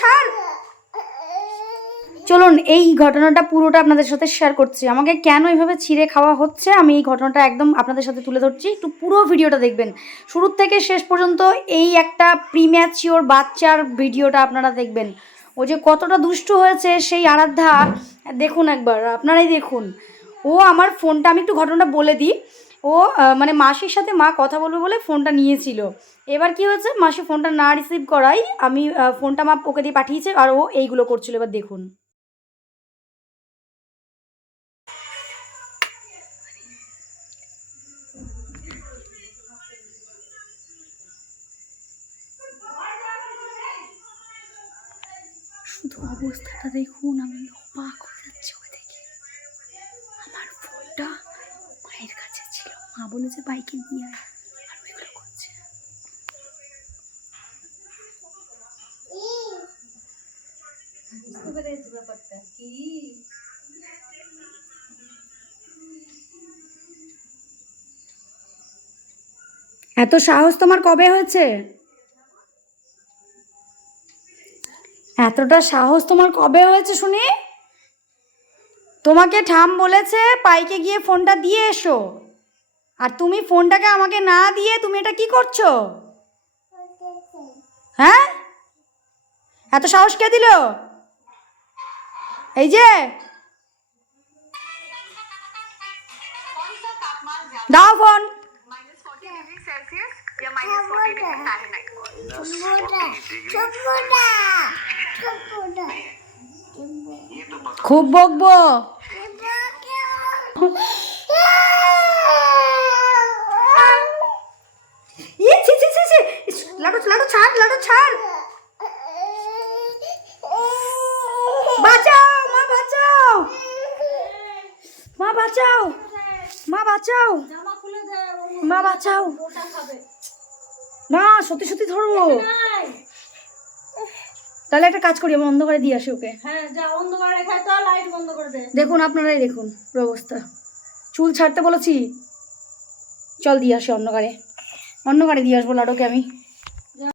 ছাড় চলুন, এই ঘটনাটা পুরোটা আপনাদের সাথে শেয়ার করছি। আমাকে কেন এইভাবে ছিঁড়ে খাওয়া হচ্ছে, আমি এই ঘটনাটা একদম আপনাদের সাথে তুলে ধরছি। একটু পুরো ভিডিওটা দেখবেন। শুরুর থেকে শেষ পর্যন্ত এই একটা প্রিম্যাচিওর বাচ্চার ভিডিওটা আপনারা দেখবেন। ও যে কতটা দুষ্ট হয়েছে, সেই আরাধ্যা, দেখুন একবার, আপনারাই দেখুন। ও আমার ফোনটা, আমি একটু ঘটনাটা বলে দিই। ও মানে মাসির সাথে মা কথা বলবে বলে ফোনটা নিয়েছিল। এবার কি হয়েছে? মাসি ফোনটা না রিসিভ করাই আমি ফোনটা মা ওকে দিয়ে পাঠিয়েছে আর ও এইগুলো করছিল। এবার দেখুন। শুধু অবস্থাটা দেখুন, আমি অবাক হয়ে যাচ্ছি ওই দেখে। আমার ফোনটা মায়ের কাছে ছিল। মা বলেছে বাইকে নিয়ে আয় আর ওইগুলো করছে পেরেছি ব্যাপারটা। কি? এত সাহস তোমার কবে হয়েছে? এতটা সাহস তোমার কবে হয়েছে শুনি? তোমাকে ঠাম বলেছে পাইকে গিয়ে ফোনটা দিয়ে এসো। আর তুমি ফোনটাকে আমাকে না দিয়ে তুমি এটা কি করছ? হ্যাঁ? এত সাহস কে দিল? এই যে। দাও ফোন। খুব বকবো। লাডু লাডু ছাড় লাডু ছাড়। বাঁচাও। মা বাঁচাও। মা। বাঁচাও। না সত্যি সত্যি ধরবো তাহলে একটা কাজ করি আমি অন্ধকারে দিয়ে আসি ওকে। হ্যাঁ দেখুন আপনারাই দেখুন অবস্থা। চুল ছাড়তে বলেছি। চল দিয়ে আসি অন্ধকারে। অন্ধকারে দিয়ে আসব লাডোকে আমি।